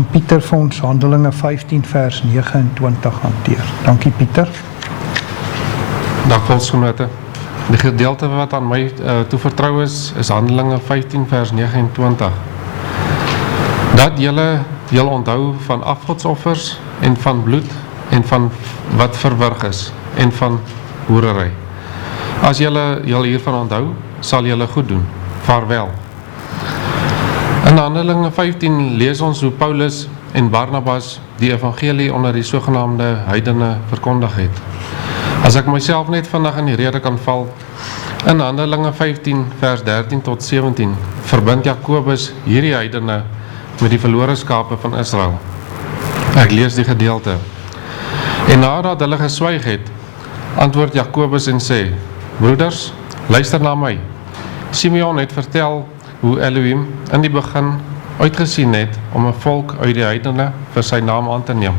gaan Pieter vir ons Handelinge 15 vers 29 hanteer. Dankie Pieter. Dank volksgenote. Die gedeelte wat aan my toevertrou is Handelinge 15 vers 29. Dat julle onthou van afgodsoffers en van bloed en van wat verwrig is en van hoerery. As julle hiervan onthou, sal julle goed doen. Vaarwel. In Handelinge 15 lees ons hoe Paulus en Barnabas die evangelie onder die sogenaamde heidene verkondig het. As ek myself net vandag in die rede kan val, in Handelinge 15 vers 13 tot 17 verbind Jakobus hierdie heidene met die verlore skape van Israel. Ek lees die gedeelte. En nadat hulle geswyg het, antwoord Jakobus en sê, broeders, luister na my. Simeon het vertel hoe Elohim in die begin uitgesien het om 'n volk uit die heidene vir sy naam aan te neem.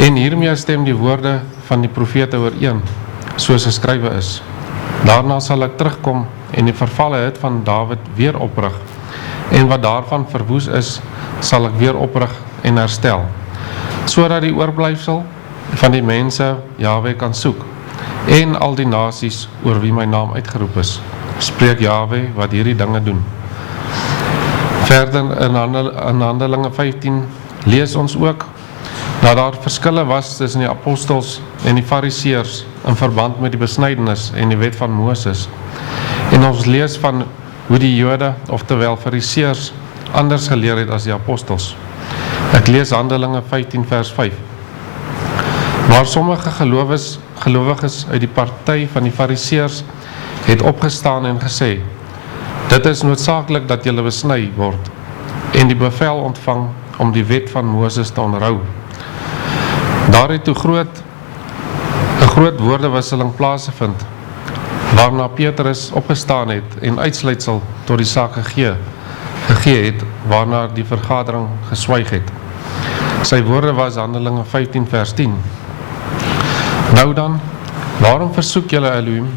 En hiermee stem die woorde van die profete ooreen, soos geskrywe is. Daarna sal ek terugkom en die vervalle het van Dawid weer oprig, en wat daarvan verwoes is, sal ek weer oprig en herstel, sodat die oorblyfsel van die mense Jahwe kan soek, en al die nasies oor wie my naam uitgeroep is, spreek Jahwe wat hierdie dinge doen. Verder in Handelinge 15 lees ons ook dat daar verskille was tussen die apostels en die fariseërs in verband met die besnydenis en die wet van Moses. En ons lees van hoe die Jode, oftewel fariseërs, anders geleer het as die apostels. Ek lees Handelinge 15 vers 5. Maar sommige gelowiges uit die party van die fariseërs het opgestaan en gesê, dit is noodsaaklik dat julle besny word en die bevel ontvang om die wet van Moses te onderhou. Daar het toe 'n groot woordewisseling plaasgevind, waarna Petrus opgestaan het en uitsluitsel tot die saak gegee het, waarna die vergadering geswyg het. Sy woorde was Handelinge 15 vers 10. Nou dan, waarom versoek julle Elohim,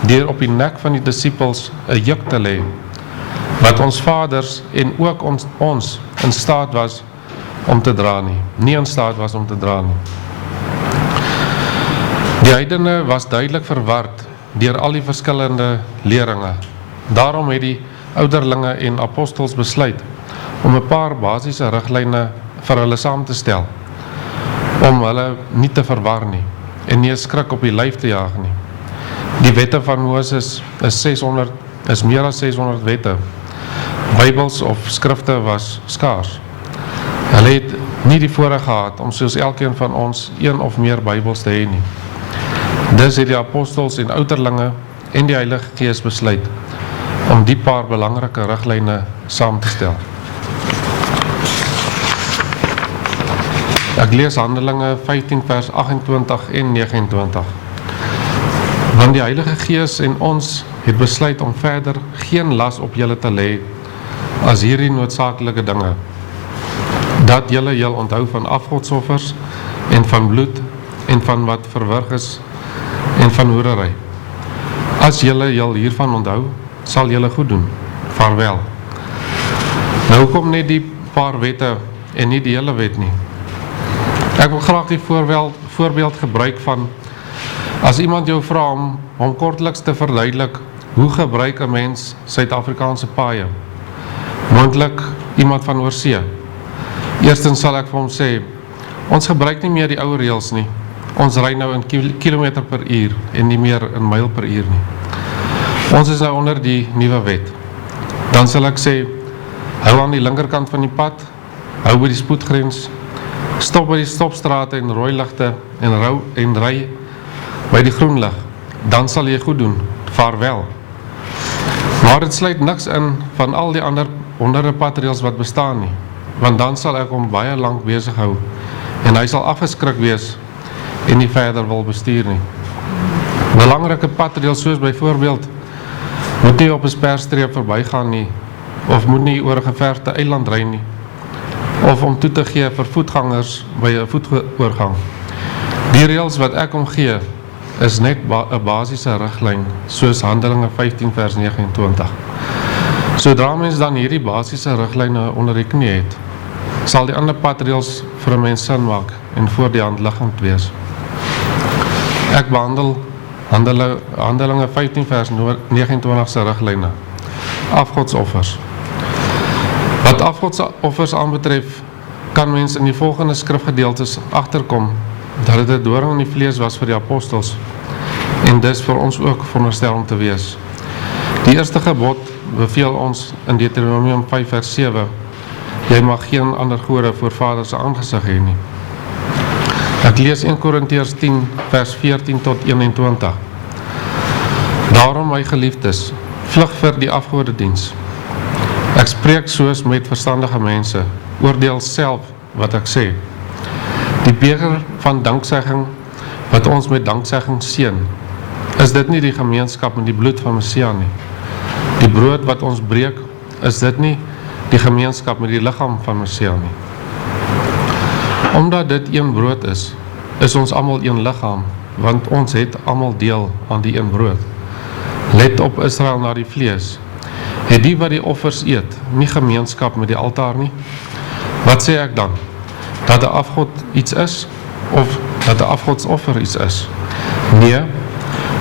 deur op die nek van die disippels 'n juk te lê, wat ons vaders en ook ons in staat was om te dra nie in staat was om te dra nie. Die heidene was duidelik verward deur al die verskillende leringe. Daarom het die ouderlinge en apostels besluit om 'n paar basiese riglyne vir hulle saam te stel, om hulle nie te verwar nie en nie 'n skrik op die lyf te jaag nie. Die wette van Moses is meer as 600 wette. Bybels of skrifte was skaars. Hulle het nie die voorreg gehad om soos elkeen van ons een of meer Bybels te hê nie. Dus het die apostels en ouderlinge en die Heilige Gees besluit om die paar belangrike riglyne saam te stel. Ek lees Handelinge 15 vers 28 en 29. Want die Heilige Gees en ons het besluit om verder geen las op julle te lê as hierdie noodsaaklike dinge, dat julle jul onthou van afgodsoffers en van bloed en van wat verwrig is en van hoerery. As julle jul hiervan onthou, sal julle goed doen. Vaarwel. Nou kom net die paar wette en nie die hele wet nie. Ek wil graag die voorbeeld gebruik van, as iemand jou vra om hom kortliks te verduidelik, hoe gebruik 'n mens Suid-Afrikaanse paaie? Moontlik iemand van oorsee. Eerstens sal ek vir hom sê, ons gebruik nie meer die ou reëls nie. Ons ry nou in kilometer per uur en nie meer in myl per uur nie. Ons is nou onder die nuwe wet. Dan sal ek sê, hou aan die linkerkant van die pad, hou by die spoedgrens, stop by die stopstrate en rooi ligte en ry by die groen lig. Dan sal jy goed doen. Vaarwel. Maar dit sluit niks in van al die ander honderde padreëls wat bestaan nie, want dan sal ek hom baie lank besig hou en hy sal afgeskrik wees en nie verder wil bestuur nie. Belangrike padreëls soos byvoorbeeld moet nie op 'n sperstreep verbygaan nie, of moet nie oor 'n geverfde eiland ry nie, of om toe te gee vir voetgangers by 'n voetoorgang. Die reëls wat ek hom gee is net 'n basiese riglyn, soos Handelinge 15 vers 29. Sodra mens dan hierdie basiese riglyne onder die knie het, sal die ander padreëls vir 'n mens sin maak en voor die hand liggend wees. Ek behandel Handelinge 15 vers 29 se riglyne. Afgodsoffers. Wat afgodsoffers aanbetref, kan mens in die volgende skrifgedeeltes agterkom dat dit 'n doring in die vlees was vir die apostels en dis vir ons ook veronderstel om te wees. Die eerste gebod beveel ons in Deuteronomium 5 vers 7: jy mag geen ander gode voor Vader se aangesig hê nie. Ek lees 1 Korintiërs 10 vers 14 tot 21. Daarom, my geliefdes, vlug vir die afgodediens. Ek spreek soos met verstandige mense, oordeel self wat ek sê. Die beker van danksegging wat ons met danksegging seën, is dit nie die gemeenskap met die bloed van Messia nie? Die brood wat ons breek, is dit nie die gemeenskap met die liggaam van Messia nie? Omdat dit een brood is ons almal een liggaam, want ons het almal deel aan die een brood. Let op Israel na die vlees. Het die wat die offers eet nie gemeenskap met die altaar nie? Wat sê ek dan? Dat 'n afgod iets is, of dat 'n afgodsoffer iets is? Nee,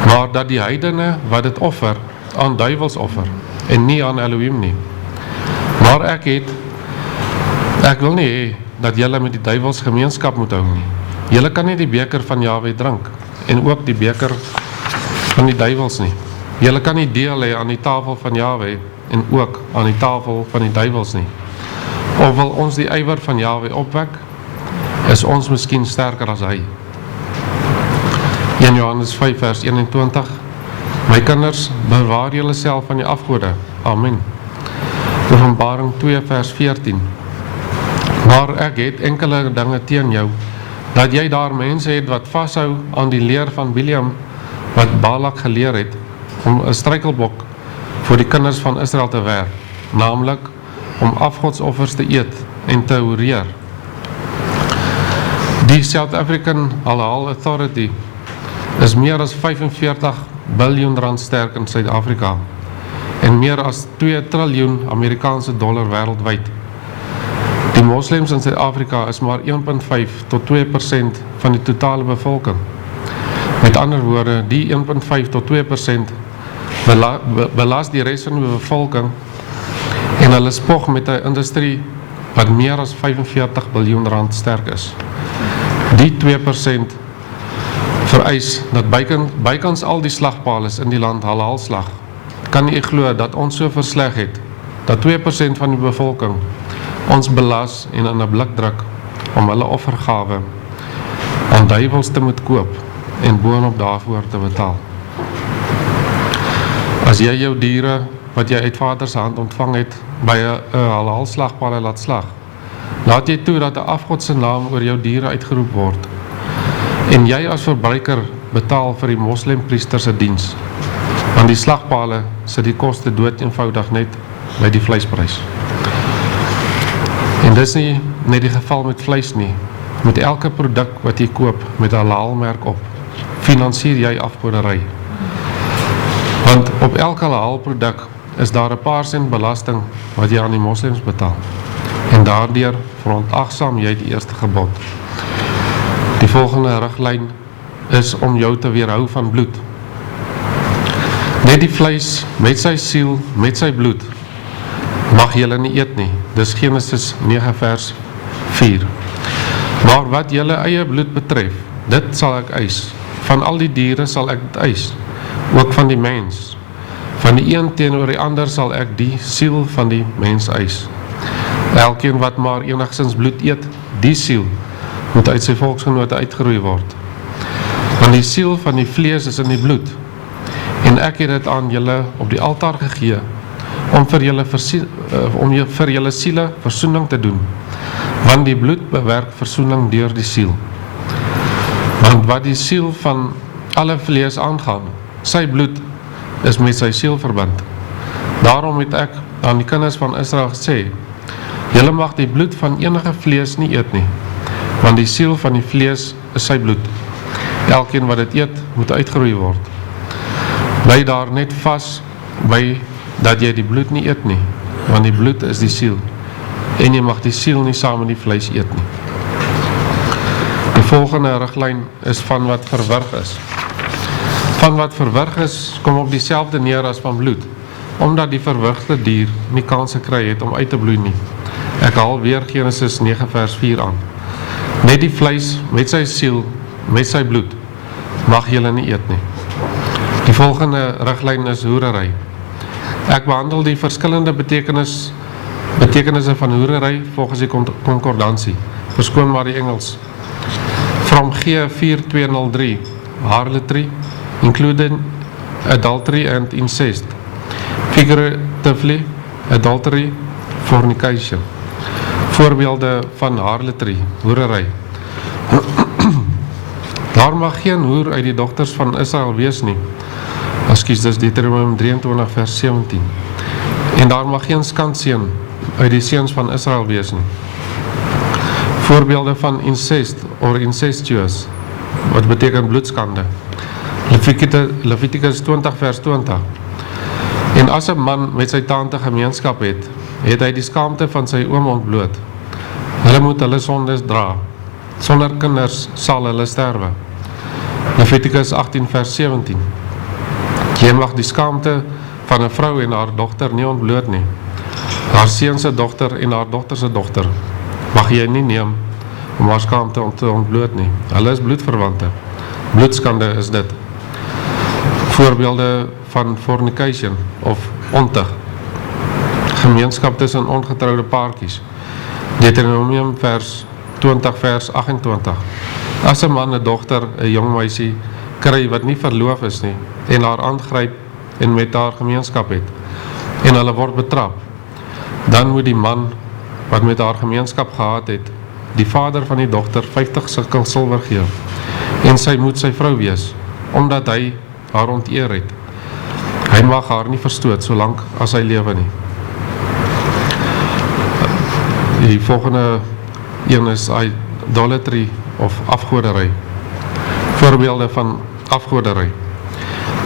maar dat die heidene wat dit offer, aan duiwels offer, en nie aan Elohim nie. Maar ek wil nie hê dat julle met die duiwels gemeenskap moet hou nie. Julle kan nie die beker van Jahwe drink, en ook die beker van die duiwels nie. Julle kan nie deel hê aan die tafel van Jahwe, en ook aan die tafel van die duiwels nie. Of wil ons die ywer van Jahwe opwek, is ons miskien sterker as hy. 1 Johannes 5 vers 21. My kinders, bewaar julle self van die afgode. Amen. Openbaring 2 vers 14. Maar ek het enkele dinge teen jou, dat jy daar mense het wat vashou aan die leer van Biliam, wat Balak geleer het, om 'n struikelblok vir die kinders van Israel te werp, naamlik om afgodsoffers te eet en te hoereer. Die South African Halal Authority is meer as 45 biljoen rand sterk in Suid-Afrika en meer as 2 triljoen Amerikaanse dollar wêreldwyd. Die moslems in Suid-Afrika is maar 1.5 tot 2% van die totale bevolking. Met ander woorde, die 1.5 tot 2% belas die res van die bevolking en hulle spog met 'n industrie wat meer as 45 biljoen rand sterk is. Die 2% vereis dat bykans al die slagpale in die land halal slag. Kan nie glo dat ons so versleg het, dat 2% van die bevolking ons belas en in 'n blik druk om hulle offergawe aan duiwels te moet koop en boonop daarvoor te betaal. As jy jou diere wat jy uit Vader se hand ontvang het by 'n halal slagpaal laat slag, laat jy toe dat 'n afgod se naam oor jou diere uitgeroep word en jy as verbruiker betaal vir die moslimpriester se diens, want die slagpale sit die koste dood eenvoudig net by die vleisprys. En dis nie net die geval met vleis nie. Met elke produk wat jy koop met 'n halal-merk op, finansier jy afgoderry. Want op elke halal produk is daar 'n paar sent belasting wat jy aan die moslems betaal. En daardeur verontagsaam jy die eerste gebod. Die volgende riglyn is om jou te weerhou van bloed. Net die vleis met sy siel, met sy bloed, mag julle nie eet nie. Dis Genesis 9 vers 4. Maar wat julle eie bloed betref, dit sal ek eis. Van al die diere sal ek dit eis, ook van die mens. Van die een teenoor die ander sal ek die siel van die mens eis. Elkeen wat maar enigstens bloed eet, die siel moet uit sy volksgenote uitgeroei word. Want die siel van die vlees is in die bloed. En ek het dit aan julle op die altaar gegee, om vir julle siele versoening te doen, want die bloed bewerk versoening deur die siel. Want wat die siel van alle vlees aangaan, sy bloed is met sy siel verbind. Daarom het ek aan die kinders van Israel gesê, julle mag die bloed van enige vlees nie eet nie, want die siel van die vlees is sy bloed. Elkeen wat dit eet, moet uitgeroei word. Bly daar net vas by dat jy die bloed nie eet nie, want die bloed is die siel. en jy mag die siel nie saam met die vleis eet nie. Die volgende riglyn is van wat verwrig is. Van wat verwrig is, kom op dieselfde neer as van bloed, omdat die verwrigte dier nie kans gekry het om uit te bloei nie. Ek haal weer Genesis 9 vers 4 aan. Net die vleis met sy siel, met sy bloed, mag julle nie eet nie. Die volgende riglyn is hoerery. Ek behandel die verskillende betekenisse van hoerery volgens die konkordansie. Verskoon maar die Engels. From G4203, harlotry, including adultery and incest. Figuratively, adultery, fornication. Voorbeelde van harlotry, hoerery. Daar mag geen hoer uit die dogters van Israel wees nie. Dis Deuteronomium 23 vers 17. En daar mag geen skandseun uit die seuns van Israel wees nie. Voorbeelde van incest of incestuous, wat beteken bloedskande. Leviticus 20 vers 20. En as 'n man met sy tante gemeenskap het, het hy die skaamte van sy oom ontbloot. Hulle moet hulle sondes dra. Sonder kinders sal hulle sterwe. Leviticus 18 vers 17. Jy mag die skaamte van 'n vrou en haar dogter nie ontbloot nie. Haar seun se dogter en haar dogter se dogter mag jy nie neem om haar skaamte te ontbloot nie. Hulle is bloedverwante. Bloedskande is dit. Voorbeelde van fornication of ontug. Gemeenskap tussen ongetrouwde paartjies. Deuteronomium 20 vers 28. As 'n man 'n dogter, 'n jong meisie kry wat nie verloof is nie en haar aangryp en met haar gemeenskap het en hulle word betrap, dan moet die man wat met haar gemeenskap gehad het, die vader van die dogter 50 sikkel silwer gee en sy moet sy vrou wees, omdat hy haar onteer het. Hy mag haar nie verstoot solank as hy lewe nie. Die volgende een is idolatry of afgoderry. Voorbeelde van afgoderry.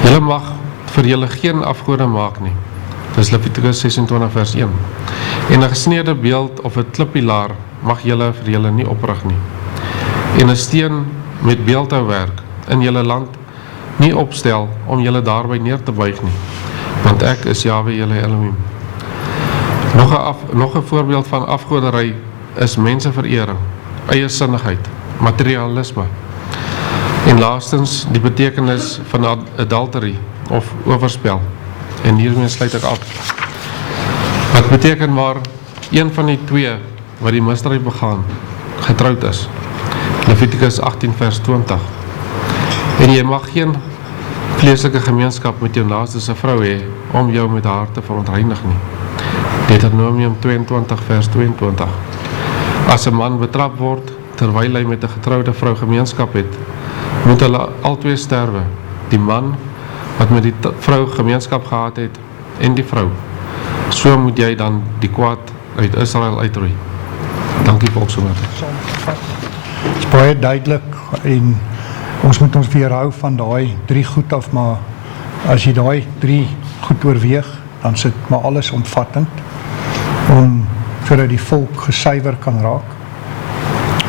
Julle mag vir julle geen afgode maak nie. Dis Leviticus 26 vers 1. En 'n gesneede beeld of 'n klippilaar mag julle vir julle nie oprig nie. En 'n steen met beeldhouwerk in julle land nie opstel om julle daarby neer te buig nie, want ek is Jahwe julle Elohim. Nog 'n voorbeeld van afgoderry is menseverering, eiesinnigheid, materialisme. En laastens die betekenis van adultery of oorspel. En hiermee sluit ek af. Wat beteken maar een van die twee wat die misdrijf begaan, getroud is. Leviticus 18 vers 20. En jy mag geen vleeslike gemeenskap met jou naaste se vrou hê om jou met haar te verontreinig nie. Deuteronomium 22 vers 22. As 'n man betrap word terwyl hy met 'n getroude vrou gemeenskap het, moet hulle albei sterwe, die man wat met die vrou gemeenskap gehad het en die vrou. So moet jy dan die kwaad uit Israel uitroei. Dankie volkshoor. Dit is baie duidelik en ons moet ons weerhou van daai 3 goed af, maar as jy daai 3 goed oorweeg, dan sit maar alles omvattend om sodat die volk gesuiwer kan raak.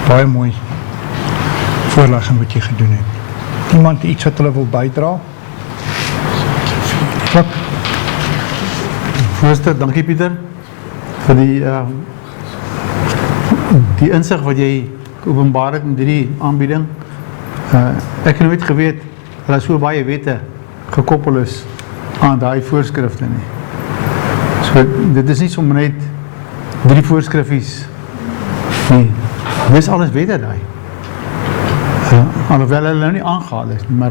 Baie mooi voorlegging wat jy gedoen het. Iemand iets wat hulle wil bydra? Klap. Voorzitter, dankie Pieter vir die insig wat jy openbaar het in die aanbieding. Ek het nooit geweet dat daar so baie wette gekoppel is aan daai voorskrifte nie. So dit is nie sommer net 3 voorskriffies nie. Dit is alles wette daai. Alhoewel hulle nou nie aangehaal is, maar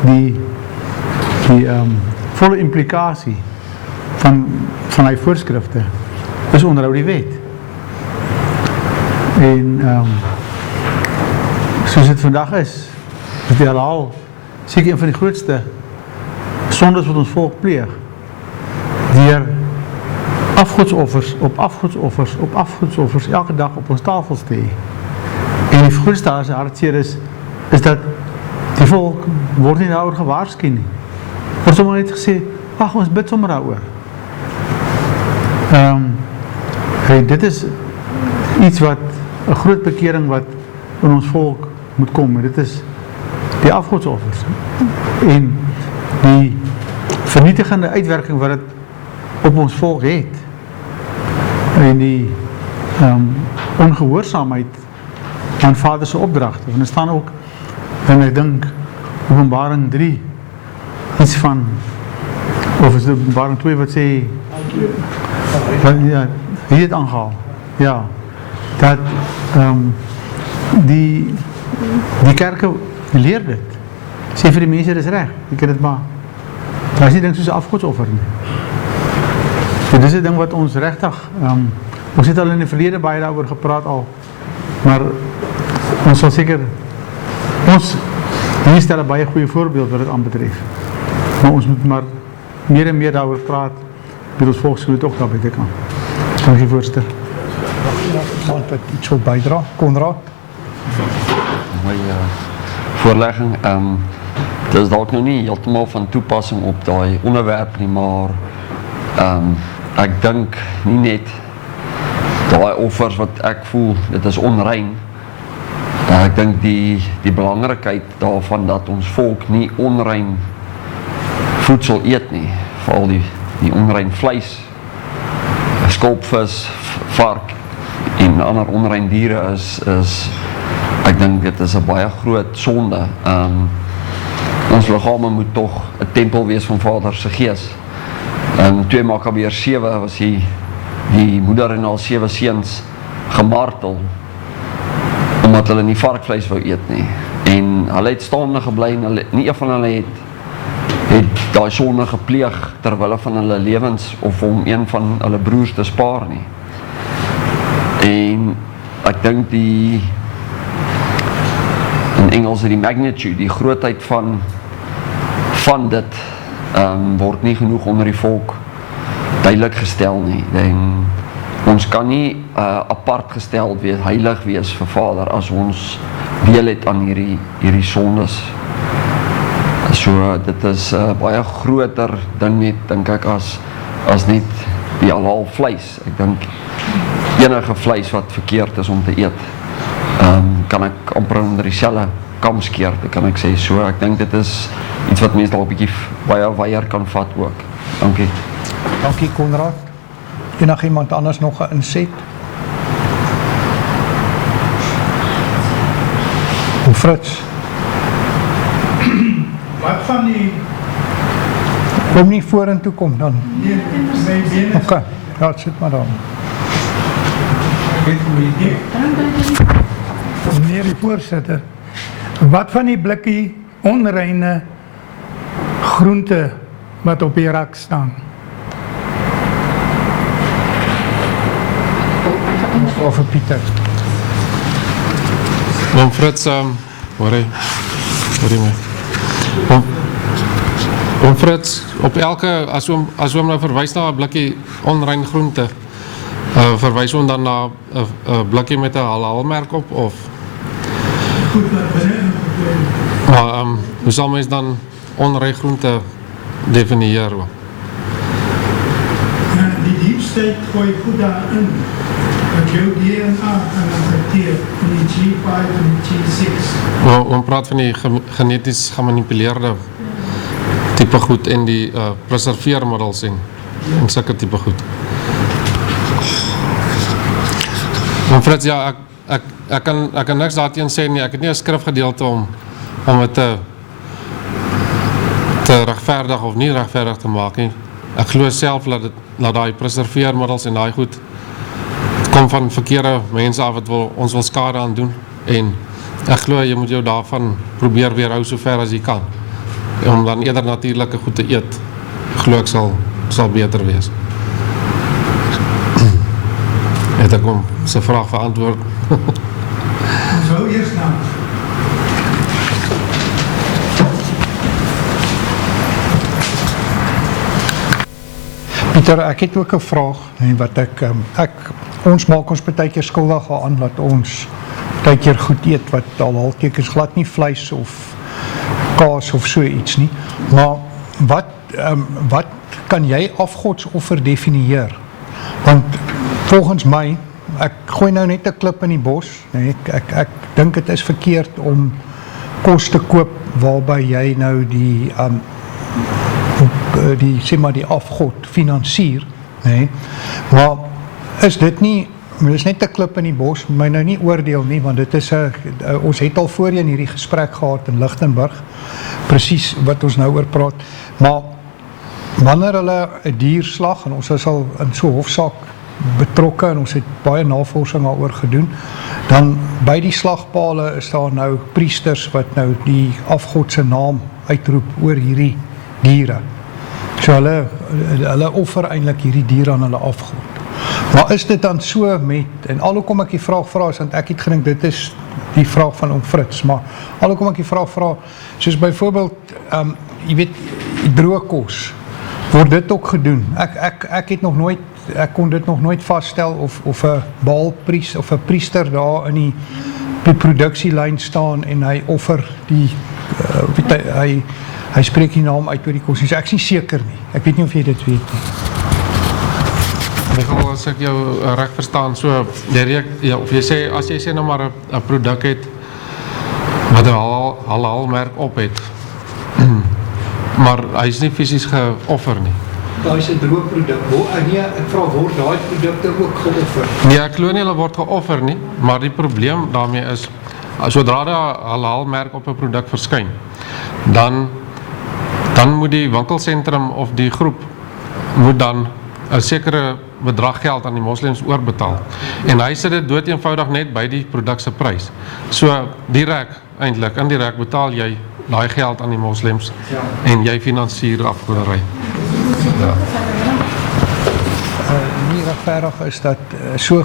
die volle implikasie van die voorskrifte is onderhou die wet. En soos dit vandag is die halal seker een van die grootste sondes wat ons volk pleeg, deur afgodsoffers op afgodsoffers op afgodsoffers elke dag op ons tafels te hê. En die grootste hartseer is dat die volk word nie daaroor gewaarsku nie. Word sommer net gesê, ag ons bid sommer daaroor. Dit is iets wat, 'n groot bekering wat in ons volk moet kom. Dit is die afgodsoffers en die vernietigende uitwerking wat dit op ons volk het en die ongehoorsaamheid aan Vader se opdragte. En er staan ook, en ek dink Openbaring 3 iets van, of is dit Openbaring 2 wat sê, ja, hier het aangehaal, ja, dat die kerke leer dit, sê vir die mense, dit is reg, jy kan dit maar, daar is nie ding soos 'n afgodsoffer nie. So dis 'n ding wat ons regtig, ons het al in die verlede baie daaroor gepraat al, maar ons sal seker, hier stel 'n baie goeie voorbeeld wat dit aanbetref, maar ons moet maar meer en meer daaroor praat, met ons volksgenoot ook daar buite kan. Dankie voorsteur. Iemand wat iets wil bydra, Konrad? My voorlegging, dit is dalk nou nie heeltemal van toepassing op daai onderwerp nie, maar ek dink nie net daai offers wat ek voel, dit is onrein. Ek dink die belangrikheid daarvan dat ons volk nie onrein voedsel eet nie, veral die onrein vleis, skulpvis, vark en ander onrein diere is ek dink dit is 'n baie groot sonde. Ons liggame moet tog 'n tempel wees van Vader se Gees. 2 Makabeërs 7 was die moeder en al 7 seuns gemartel omdat hulle nie varkvleis wou eet nie. En hulle het staande gebly en nie een van hulle het daai sonde gepleeg terwille van hulle lewens of om een van hulle broers te spaar nie. En ek dink in Engels die magnitude, die grootheid van dit word nie genoeg onder die volk duidelik gestel nie. En ons kan nie apart gestel wees, heilig wees vir Vader as ons deel het aan hierdie sondes. So dit is baie groter ding net, dink ek, as net die halal vleis. Ek dink enige vleis wat verkeerd is om te eet, kan ek amper onder dieselfde kam skeer, kan ek sê. So ek dink dit is iets wat mense dalk 'n bietjie baie wyer kan vat ook. Dankie. Dankie Konrad. Iemand anders nog 'n inset? Frits. Wat van die... Kom nie vorentoe kom dan. Nee, my bene... Okay, ja, sit maar daar. Meneer die voorsitter, wat van die blikkie onreine groente wat op die rak staan? Of vir Pieter. Oom Frits, hoor my. Oom Frits, op elke, as oom nou verwys na 'n blikkie onrein groente, verwys hom dan na 'n blikkie met 'n halalmerk op, of? Goed, Maar, hoe sal mens dan onrein groente definieer? die deep state gooi goed daarin, dat jou DNA kan affecteer in die G5 en die G6. Oom praat van die geneties gemanipuleerde tipe goed en die preserveermiddels en sulke tipe goed. Oom Frits, ja, ek kan niks daarteen sê nie. Ek het nie 'n skrifgedeelte om het te regverdig of nie regverdig te maak nie. Ek glo self dat daai preserveermiddels en daai goed kom van verkeerde mense af wat ons wil skade aan doen, en ek glo jy moet jou daarvan probeer weerhou so ver as jy kan, om dan eerder natuurlike goed te eet. Ek glo ek sal beter wees. Het ek hom sy vraag verantwoord? Ons hou eers na. Pieter, ek het ook 'n vraag, wat ons maak ons partykeer skuldig aan dat ons partykeer goed eet wat halal tekens, glad nie vleis of kaas of so iets nie. Maar wat kan jy afgodsoffer definieer? Want Volgens my, ek gooi nou net 'n klip in die bos, nee, ek dink dit is verkeerd om kos te koop waarby jy nou die sê maar die afgod finansier, nee. Maar is dit nie, dit is net 'n klip in die bos, my nou nie oordeel nie, want dit is ons het al voorheen hierdie gesprek gehad in Lichtenburg, presies wat ons nou oor praat, maar wanneer hulle 'n dier slag, en ons is al in so 'n hofsaak betrokke en ons het baie navorsing daaroor gedoen, dan by die slagpale is daar nou priesters wat nou die afgod se naam uitroep oor hierdie diere. So hulle offer eintlik hierdie diere aan hulle afgod. Maar is dit dan so met, en alhoekom ek die vraag vra is, want ek het gedink dit is die vraag van oom Fritz, maar alhoekom ek die vraag vra, soos byvoorbeeld, jy weet, droë kos, word dit ook gedoen. Ek het nog nooit, ek kon dit nog nooit vasstel of 'n baalpriester of 'n priester daar in die produksielyn staan en hy offer die, hy spreek die naam uit oor die kos. Ek is nie seker nie. Ek weet nie of jy dit weet nie. Michael, as ek jou reg verstaan, so of jy sê, as jy sê nou maar 'n produk het wat 'n halal merk op het, maar hy is nie fisies geoffer nie. Daar is 'n droë produk. Nee, ek vra, word daai produkte ook geoffer? Nee, ek glo nie hulle word geoffer nie, maar die probleem daarmee is, sodra daar 'n halal merk op 'n produk verskyn, dan moet die winkelsentrum of die groep moet dan 'n sekere bedrag geld aan die moslems oorbetaal. En hy sit dit dood eenvoudig net by die produk se prys. So direk eintlik, indirek betaal jy daai geld aan die moslems en jy finansier afgoderry. Ja. Nie regverdig is dat so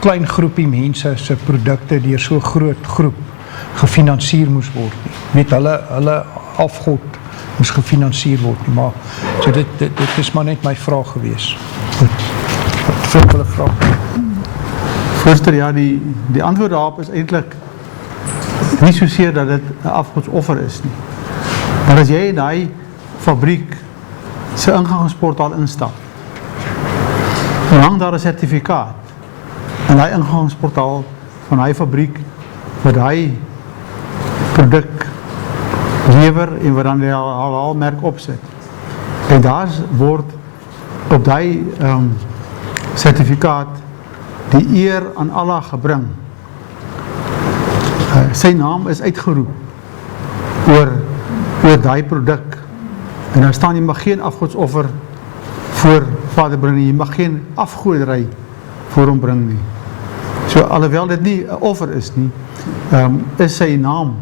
klein groepie mense se produkte deur so groot groep gefinansier moes word nie. Weet hulle afgod moes gefinansier word nie, maar so dit is maar net my vraag gewees. Wat hulle vraag? Voorstel, ja, die antwoord daarop is eintlik nie soseer dat dit 'n afgodsoffer is nie. Maar as jy in daai fabriek se ingangsportaal instap, dan hang daar 'n sertifikaat in daai ingangsportaal van daai fabriek wat daai produk lewer en wat dan die halal merk opsit. En daar word op daai sertifikaat die eer aan Allah gebring. Sy naam is uitgeroep oor daai produk. En daar staan, jy mag geen afgodsoffer voor Vader bring nie, jy mag geen afgoderry voor hom bring nie. So alhoewel dit nie 'n offer is nie, is sy naam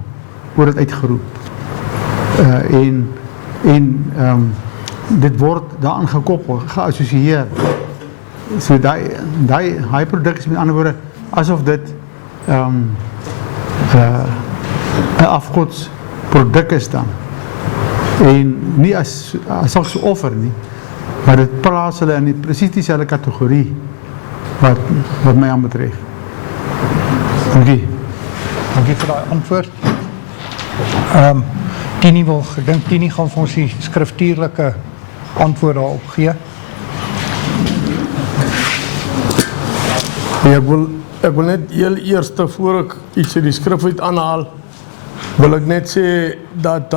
word dit uitgeroep. Dit word daaraan gekoppel, geassosieer. So daai produk is met ander woorde asof dit 'n afgodsproduk is dan. En nie as so offer nie, maar dit plaas hulle in presies dieselfde kategorie wat my aanbetref. Dankie. Dankie vir daai antwoord. Tini ek dink Tini gaan vir ons die skriftuurlike antwoord daarop gee. Ek wil net heel eers voor ek iets uit die skrif uit aanhaal, wil ek net sê dat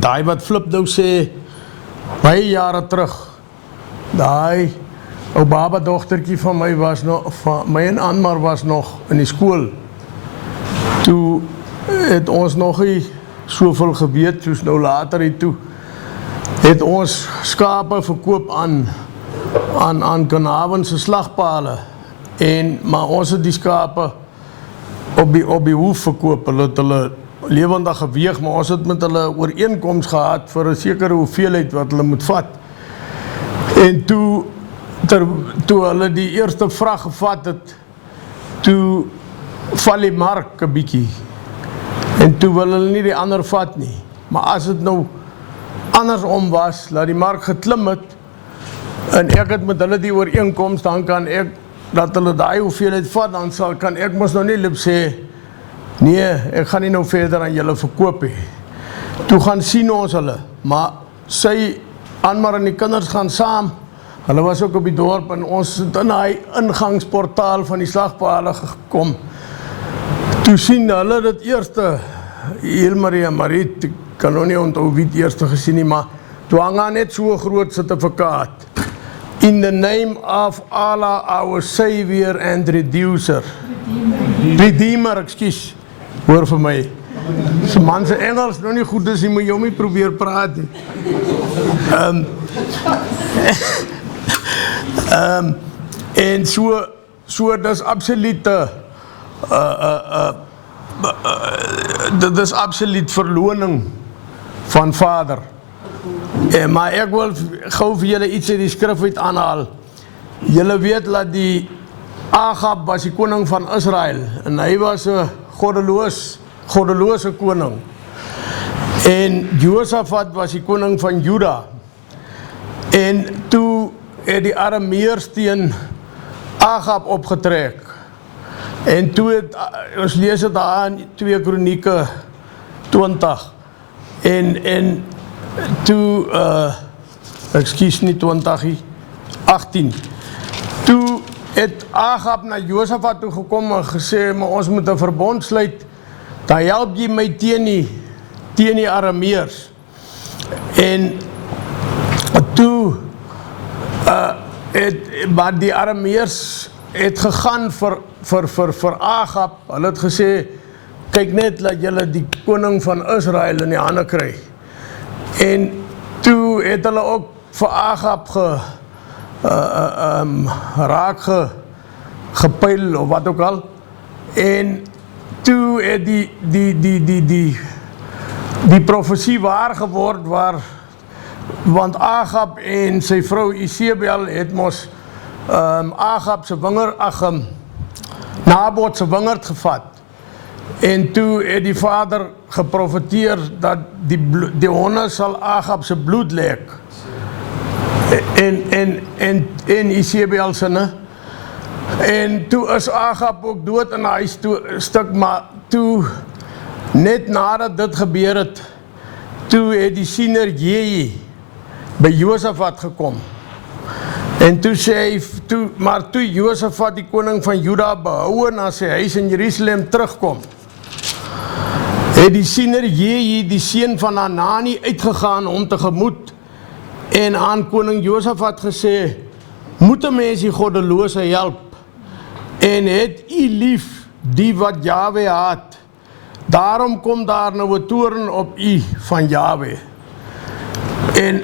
daai wat Flip nou sê, baie jare terug, daai ou baba dogtertjie van my was nog, my en Anmar was nog in die skool. Toe het ons nog nie soveel geweet, soos nou later hier toe, het ons skape verkoop aan Kanavon se slagpale, maar ons het die skape op die hoef verkoop, hulle het hulle lewendig geweeg, maar ons het met hulle ooreenkoms gehad vir 'n sekere hoeveelheid wat hulle moet vat. En toe hulle die eerste vrag gevat het, toe val die mark 'n bietjie. En toe wil hulle nie die ander vat nie. Maar as dit nou andersom was, dat die mark geklim het, en ek het met hulle die ooreenkoms, dan kan ek, dat hulle daai hoeveelheid vat, dan kan ek mos nou nie lip sê, nee, ek gaan nie nou verder aan julle verkoop hê. Toe gaan sien ons hulle, maar sy, Anmar en die kinders gaan saam, Hulle was ook op die dorp en ons het in die ingangsportaal van die slagpale gekom. Toe sien hulle dit eerste, Hilmarie en Mariet, ek kan nog nie onthou wie het eerste gesien nie, maar toe hang daar net so 'n groot sertifikaat. In the name of Allah, our Savior and Reducer. Redeemer, ekskuus. Hoor vir my. So man se Engels nog nie goed is, jy moet jou nie probeer praat nie. En so dis absolute dit is absoluut verloning van Vader. Maar ek wil gou vir julle iets uit die skrif uit aanhaal. Julle weet dat die Agab was die koning van Israel en hy was 'n goddelose koning. En Josafat was die koning van Juda. En toe het die Arameërs teen Agab opgetrek. En toe het, ons lees het daar in 2 Kronieke 20. En toe, ekskuus nie 20 nie, 18. Toe het Agab na Josafat toe gekom en gesê, maar ons moet 'n verbond sluit, dan help jy my teen die Arameërs. En toe maar die Arameërs het gegaan vir Agab. Hulle het gesê, kyk net dat julle die koning van Israel in die hande kry. En toe het hulle ook vir Agab gepyl of wat ook al. En toe het die profesie waar geword want Agab en sy vrou Isebel het mos Agab se Nabot se wingerd gevat. En toe het die vader geprofeteer dat die honde sal Agab se bloed lek. En Isebel se, ne? En toe is Agab ook dood in hy stuk, maar toe, net nadat dit gebeur het, toe het die siener Jehi by Josafat gekom. En toe sê hy, maar toe Josafat die koning van Juda behou na sy huis in Jerusalem terugkom, het die siener Jehi, die seun van Hanani, uitgegaan om tegemoet en aan koning Josafat gesê, moet 'n mens die goddelose help en het u lief die wat Jahwe haat. Daarom kom daar nou 'n toorn op u van Jahwe. En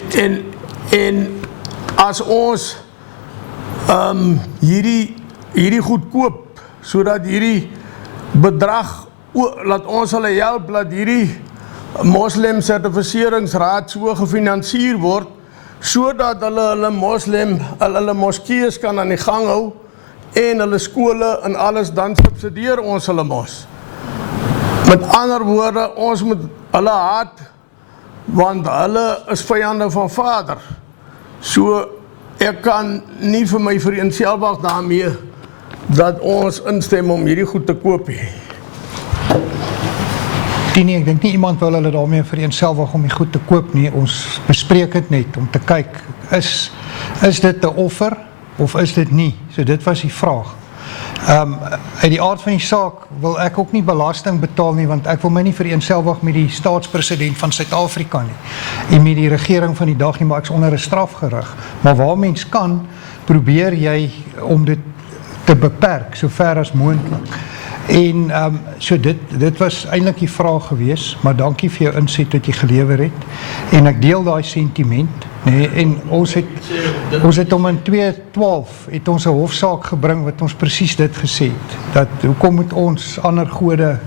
as ons hierdie goed koop, sodat hierdie bedrag, laat ons hulle help, laat hierdie Moslem sertifiseringsraad so gefinansier word, sodat hulle moskees kan aan die gang hou, en hulle skole en alles, dan subsidieer ons hulle mos. Met ander woorde, ons moet hulle haat, want hulle is vyande van Vader. So, ek kan nie vir my vereenselwig daarmee, dat ons instem om hierdie goed te koop hê. Nee, ek dink nie iemand wil hulle daarmee vereenselwig om die goed te koop nie. Ons bespreek dit net om te kyk, is dit 'n offer of is dit nie? So dit was die vraag. Uit die aard van die saak wil ek ook nie belasting betaal nie, want ek wil my nie vereenselwig met die staatspresident van Suid-Afrika nie, en met die regering van die dag nie, maar ek is onder 'n strafgerig. Maar waar mens kan, probeer jy om dit te beperk, so ver as moontlik. En so dit was eintlik die vraag gewees, maar dankie vir jou inset wat jy gelewer het. En ek deel daai sentiment, nee, en ons het om in 2012 het ons 'n hofsaak gebring wat ons presies dit gesê het, dat hoekom moet ons ander gode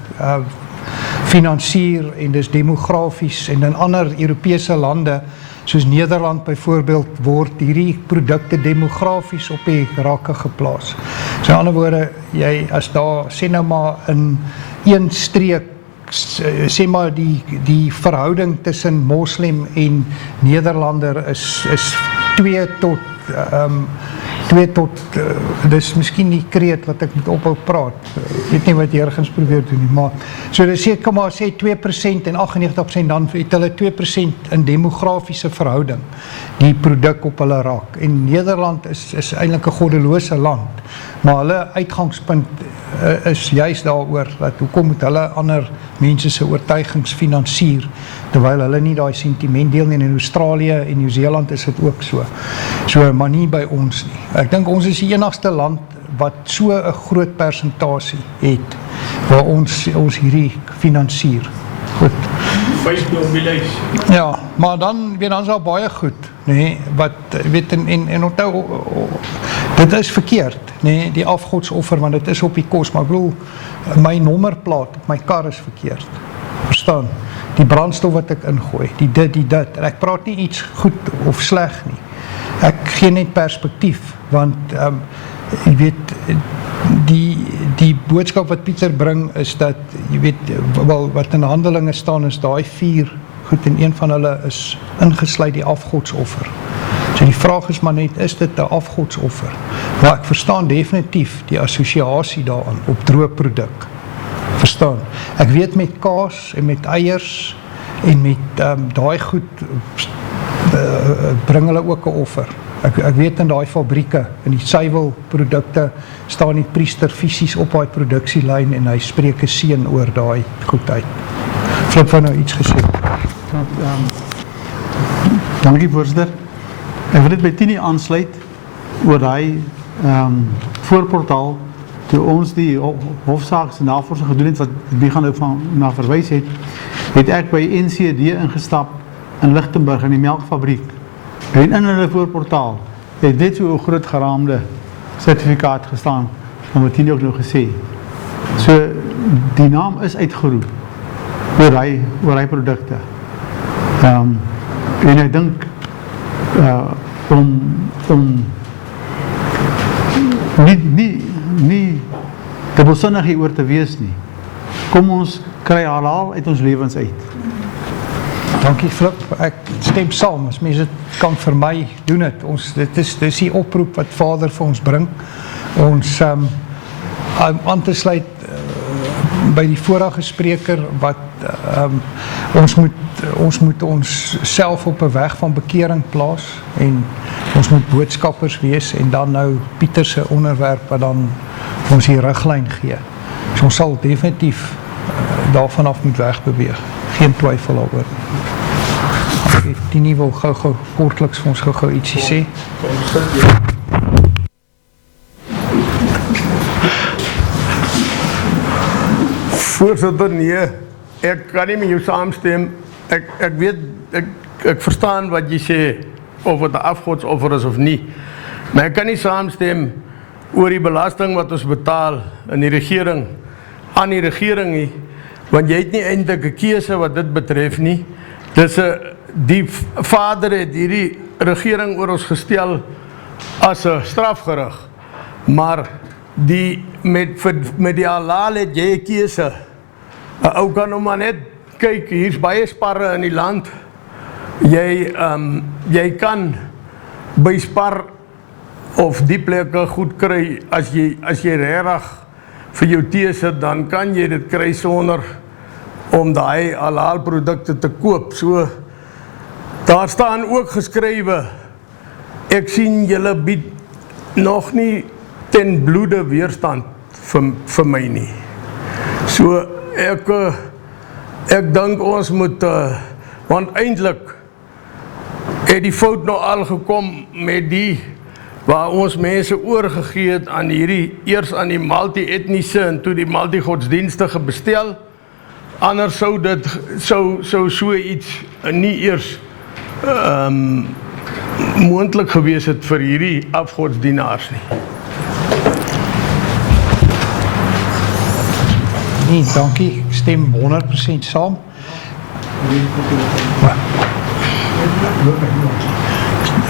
finansier, en dis demografies, en in ander Europese lande soos Nederland byvoorbeeld, word hierdie produkte demografies op die rakke geplaas. So in ander woorde, as daar, sê nou maar in een streek, sê maar die verhouding tussen moslim en Nederlander is 2 tot 2 tot, dis miskien die kreet wat ek moet ophou praat. Ek weet nie wat Jurgens probeer doen nie, maar so dis seker maar sê 2% en 98% dan het hulle 2% in demografiese verhouding die produk op hulle rak. En Nederland is eintlik 'n goddelose land, maar hulle uitgangspunt is juist daaroor dat hoekom moet hulle ander mense se oortuigings finansier terwyl hulle nie daai sentiment deel nie. In Australië en Nieu-Seeland is dit ook so maar nie by ons nie. Ek dink ons is die enigste land wat so 'n groot persentasie het waar ons hierdie finansier. Goed. Ja, maar dan is daar baie goed, nee, wat weet en onthou dit is verkeerd, nee, die afgodsoffer, want dit is op die kos, maar ek bedoel my nommerplaat op my kar is verkeerd. Verstaan? Die brandstof wat ek ingooi, die dit en ek praat nie iets goed of sleg nie. Ek gee net perspektief, want jy weet die boodskap wat Pieter bring is dat jy weet wel wat in Handelinge staan is daai 4 goed en een van hulle is ingesluit die afgodsoffer. So die vraag is maar net, is dit 'n afgodsoffer? Maar ek verstaan definitief die assosiasie daaraan op droë produk. Verstaan? Ek weet met kaas en met eiers en met daai goed bring hulle ook 'n offer. Ek weet in daai fabrieke, in die suiwelprodukte staan die priester fisies op daai produksielyn en hy spreek 'n seën oor daai goed uit. Flip van nou iets gesê. Dankie voorsitter. Ek wil dit by Tini aansluit oor daai voorportaal toe ons die hofsaakse navorsing gedoen het wat wie gaan nou na verwys het ek by NCD ingestap in Lichtenburg in die melkfabriek. En in hulle voorportaal het dit so 'n groot geraamde sertifikaat gestaan, van wat Tini ook nou gesê. So die naam is uitgeroep oor hy produkte. En ek dink om nie dubbelsinnig hieroor te wees nie. Kom ons kry halal uit ons lewens uit. Dankie Flip, ek stem saam, as mense dit kan vir my doen het. Dit is die oproep wat Vader vir ons bring. Ons aan te sluit by die vorige spreker wat ons moet ons self op 'n weg van bekering plaas en ons moet boodskappers wees en dan nou Pieter se onderwerp wat dan ons die riglyn gee. So ons sal definitief daarvan af moet wegbeweeg. Geen twyfel daaroor. Die nie wil gou kortliks vir ons gou ietsie sê. Voorsitter, nee, ek kan nie met jou saamstem. Ek weet, ek verstaan wat jy sê, of het 'n afgodsoffer is of nie. Maar ek kan nie saamstem oor die belasting wat ons betaal in die regering, aan die regering nie, want jy het nie eintlik 'n keuse wat dit betref nie. Dis die Vader het hierdie regering oor ons gestel as 'n strafgerig, maar met die halal het jy 'n keuse. 'n Ou kan nou maar net kyk, hier's baie sparre in die land. Jy kan by Spar of die plekke goed kry as jy regtig vir jou tee sit, dan kan jy dit kry sonder om daai halal produkte te koop. So daar staan ook geskrywe, ek sien julle bied nog nie ten bloede weerstand vir my nie. So ek dink ons moet, want eintlik het die fout nou al gekom met die waar ons mense oorgegee het aan eers aan die multi-etniese en toe die multi-godsdienstige bestel. Anders sou dit so iets nie eers moontlik gewees het vir hierdie afgodsdienaars nie. Nee, dankie, ek stem 100% saam.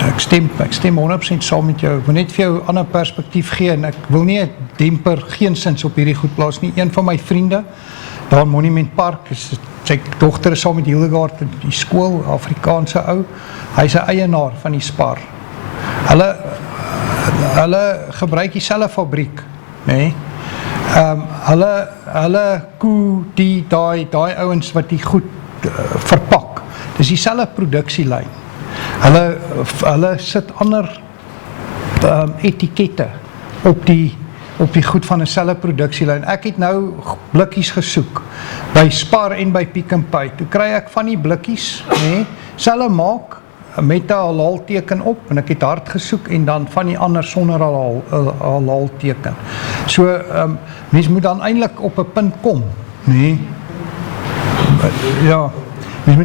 Ek stem 100% saam met jou. Ek wil net vir jou 'n ander perspektief gee en ek wil nie 'n demper geensins op hierdie goed plaas nie. Een van my vriende daar in Monument Park, sy dogter is saam met Hildegard in die skool, Afrikaanse ou. Hy's 'n eienaar van die Spar. hulle gebruik dieselfde fabriek, nê? Hulle koe daai ouens wat die goed verpak. Dis dieselfde produksielyn. Hulle sit ander etikette op die goed van 'n selfe produksielyn. Ek het nou blikkies gesoek by Spar en by Pick n Pay. Toe kry ek van die blikkies, nê, selfe maak met 'n halal teken op en ek het hard gesoek en dan van die ander sonder halal teken. So mens moet dan eintlik op 'n punt kom, nê? Ja, mens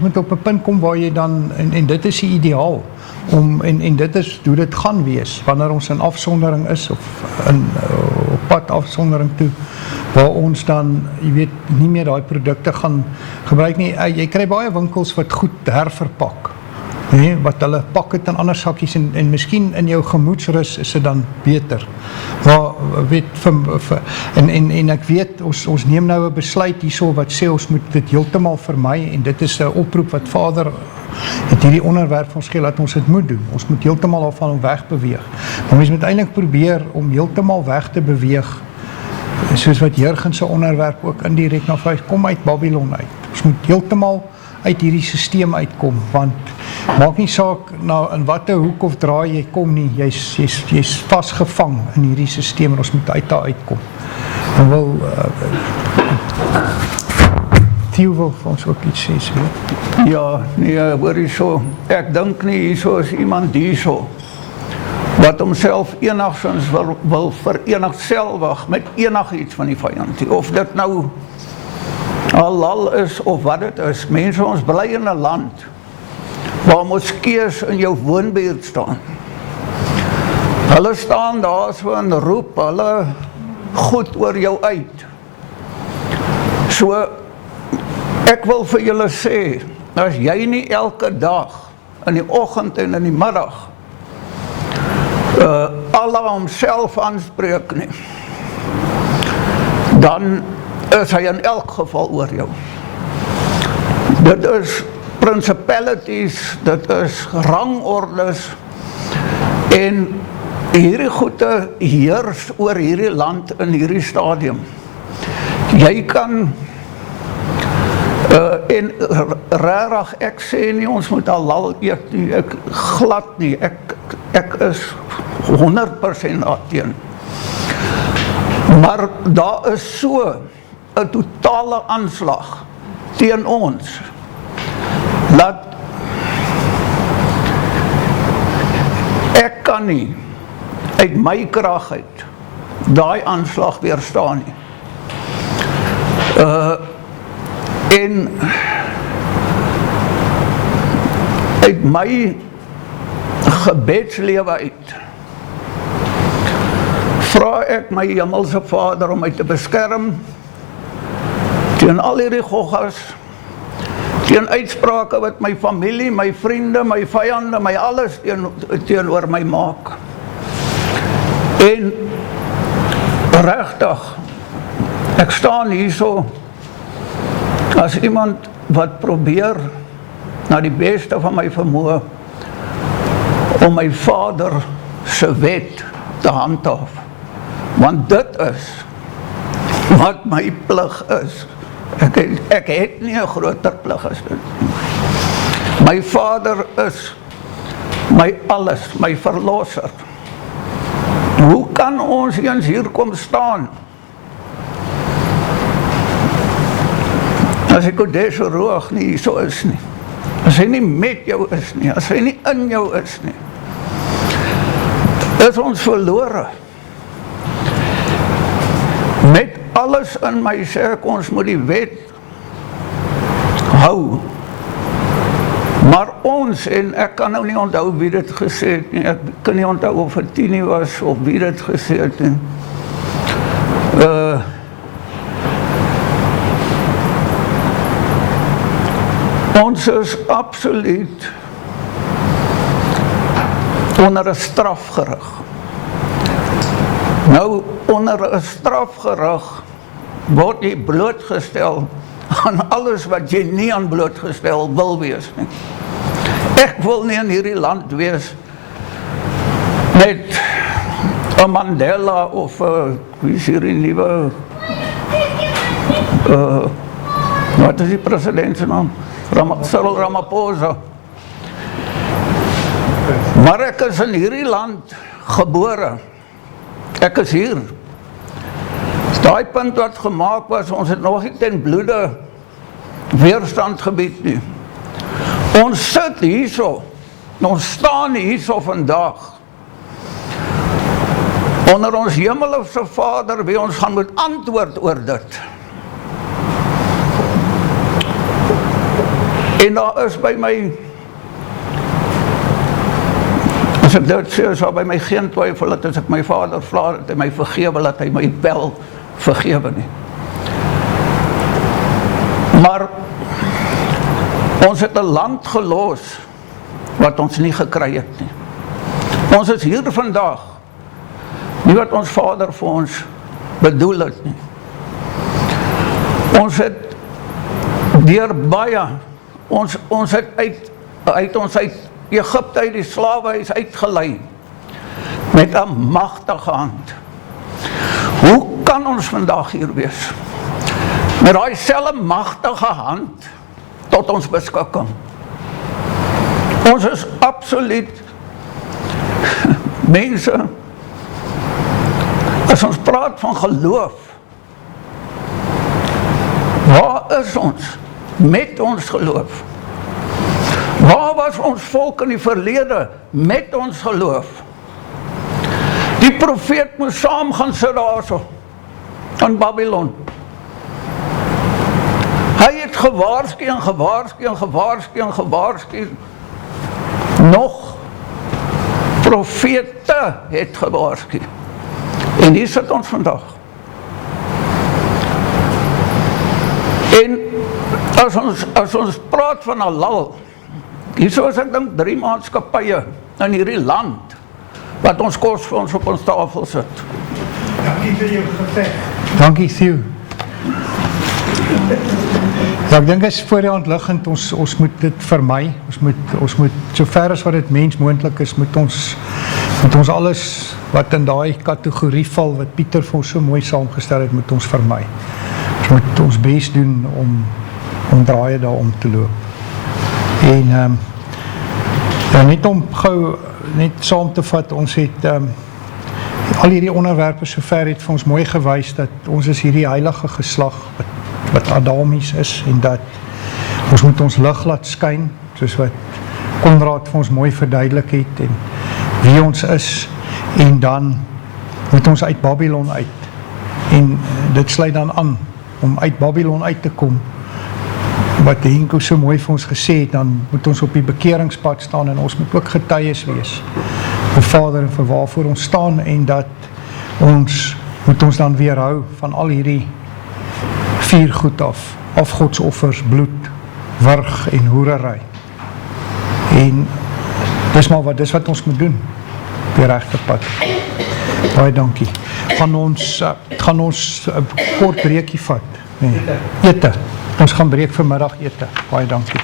moet op 'n punt kom waar jy dan en dit is die ideaal om en dit is hoe dit gaan wees wanneer ons in afsondering is of op pad afsondering toe waar ons dan, jy weet, nie meer daai produkte gaan gebruik nie. Jy kry baie winkels wat goed herverpak, nee, wat hulle pak het in ander sakkies en miskien in jou gemoedsrus is dit dan beter. Maar weet en ek weet ons neem nou 'n besluit hierso wat sê ons moet dit heeltemal vermy en dit is 'n oproep wat Vader het hierdie onderwerp vir ons gegee dat ons dit moet doen. Ons moet heeltemal daarvan weg beweeg. Maar mens moet eintlik probeer om heeltemal weg te beweeg soos wat Jurgen se onderwerp ook indirek na vyf kom uit Babylon uit. Ons moet heeltemal uit hierdie stelsel uitkom want maak nie saak nou in watter hoek of draai jy kom nie, jy's vasgevang in hierdie stelsel en ons moet daar uitkom. Dan wil Theo wil vir ons ook iets sê, so. Ja, nee, hoor hierso, ek dink nie hierso is iemand hierso wat homself enigstens wil vereenigselwig met enigiets van die vyand, of dit nou halal is of wat dit is. Mense, ons bly in 'n land waar moskees in jou woonbuurt staan. Hulle staan daar so en roep hulle goed oor jou uit. So, ek wil vir julle sê, as jy nie elke dag, in die oggend en in die middag, Allah homself aanspreek nie, dan is hy in elk geval oor jou. Dit is principalities, dit is rangordes, en hierdie goede heers oor hierdie land in hierdie stadium. Jy kan en rarig, ek sê nie ons moet halal eet nie, ek glad nie, ek is 100% daarteen. Maar daar is so 'n totale aanslag teen ons, dat ek kan nie uit my krag uit daai aanslag weerstaan nie. En uit my gebedslewe uit vra ek my hemelse Vader om my te beskerm teen al hierdie goggas, teen uitsprake wat my familie, my vriende, my vyande, my alles teenoor my maak. En regtig, ek staan hierso as iemand wat probeer na die beste van my vermoë om my Vader se wet te handhaaf. Want dit is wat my plig is. Ek het nie 'n groter plig as dit. My Vader is my alles, my verlosser. Hoe kan ons eens hier kom staan? As ek Kodesh Ruach nie so is nie, as hy nie met jou is nie, as hy nie in jou is nie, is ons verlore. Met alles in my sê ek, ons moet die wet hou. Maar ons, en ek kan nou nie onthou wie dit gesê het nie, ek kan nie onthou of het Tini was, of wie dit gesê het nie. Ons is absoluut onder 'n strafgerig. Nou, onder 'n strafgerig word jy blootgestel aan alles wat jy nie aan blootgestel wil wees nie. Ek wil nie in hierdie land wees net 'n Mandela of wie is hier die nuwe wat is die president se naam? Cyril Ramaphosa. Maar ek is in hierdie land gebore. Ek is hier. Daai punt wat gemaak was, ons het nog nie ten bloede weerstand gebied nie. Ons sit hierso, ons staan hierso vandag onder ons Hemelse Vader wie ons gaan moet antwoord oor dit. En daar is by my, as ek dit sê, is daar by my geen twyfel dat as ek my Vader vra dat hy my vergewe, dat hy my wel vergewe nie. Maar ons het 'n land gelos wat ons nie gekry het nie. Ons is hier vandag, nie wat ons Vader vir ons bedoel het nie. Ons het deur baie, ons het uit Egipte uit die slawehuis uitgelei met 'n magtige hand. Hoe kan ons vandag hier wees? Met daai selfe magtige hand tot ons beskikking. Ons is absoluut mense, as ons praat van geloof, waar is ons met ons geloof? Waar was ons volk in die verlede met ons geloof? Die profeet moes saam gaan sit daarso in Babylon. Hy het gewaarsku en gewaarsku en gewaarsku en gewaarsku. Nog profete het gewaarsku. En hier sit ons vandag. En as ons praat van halal, hier soos ek dink 3 maatskappye in hierdie land wat ons kos vir ons op ons tafel sit. Dankie vir jou geveg. Dankie, Theo. Ja, ek dink is voor die hand liggend, ons moet dit vermy, ons moet so ver as wat dit mens moontlik is, moet ons alles wat in daai kategorie val, wat Pieter vir ons so mooi saamgestel het, moet ons vermy. Ons moet ons bes doen om draaie daar om te loop. En ja, net om gou net saam te vat, ons het al hierdie onderwerpe so ver het vir ons mooi gewys dat ons is hierdie heilige geslag wat Adamies is en dat ons moet ons lig laat skyn, soos wat Konrad vir ons mooi verduidelik het en wie ons is, en dan moet ons uit Babylon uit, en dit sluit dan aan om uit Babylon uit te kom, wat Henko so mooi vir ons gesê het, dan moet ons op die bekeringspad staan en ons moet ook getuies wees vir Vader en vir waarvoor ons staan, en dat ons moet ons dan weerhou van al hierdie 4 goed af, afgodsoffers, bloed, wurg en hoerery. En dis wat ons moet doen, op die regte pad. Baie dankie. Gaan ons kort breekie vat? Nee. Ete. Ons gaan breek vanmiddag ete. Baie dankie.